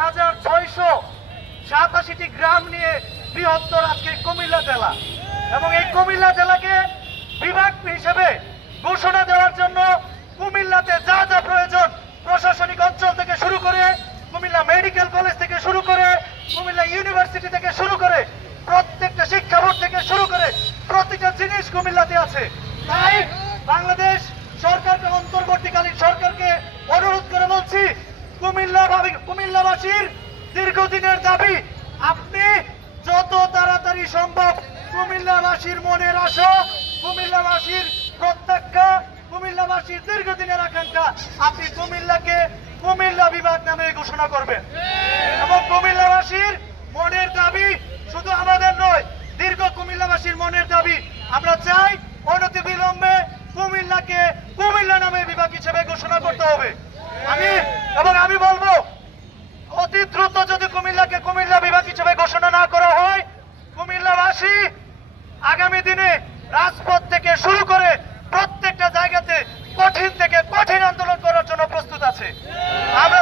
6687টি গ্রাম নিয়ে বৃহত্তর আজকে কুমিল্লা জেলা, এবং এই কুমিল্লা জেলাকে বিভাগ হিসেবে ঘোষণা দেওয়ার জন্য কুমিল্লাতে যা যা প্রয়োজন প্রশাসনিক অঞ্চল থেকে শুরু করে কুমিল্লা মেডিকেল কলেজ থেকে শুরু করে কুমিল্লা ইউনিভার্সিটি থেকে শুরু করে প্রত্যেকটা শিক্ষা বোর্ড থেকে শুরু করে প্রতিটা জিনিস কুমিল্লাতে আছে। তাই বাংলাদেশ সরকারকে, অন্তর্বর্তীকালীন সরকারকে অনুরোধ করে বলছি, কুমিল্লাবাসীর দীর্ঘদিনের দাবি আপনি যত তাড়াতাড়ি সম্ভব কুমিল্লাবাসীর মনের আশা, কুমিল্লাবাসীর প্রত্যাখ্যা, কুমিল্লাবাসীর দীর্ঘদিনের আকাঙ্ক্ষা, আপনি কুমিল্লাকে কুমিল্লা বিভাগ নামে ঘোষণা করবেন। এবং কুমিল্লাবাসীর মনের দাবি শুধু আমাদের নয়, দীর্ঘ কুমিল্লাবাসীর মনের দাবি, আমরা চাই অনতিবিলম্বে কুমিল্লাকে কুমিল্লা নামে বিভাগ হিসেবে ঘোষণা করতে হবে। আমি বলবো, অতি দ্রুত যদি কুমিল্লাকে কুমিল্লা বিভাগ হিসেবে ঘোষণা না করা হয়, কুমিল্লাবাসী আগামী দিনে রাজপথ থেকে শুরু করে প্রত্যেকটা জায়গাতে কঠিন থেকে কঠিন আন্দোলন করার জন্য প্রস্তুত আছে। আমরা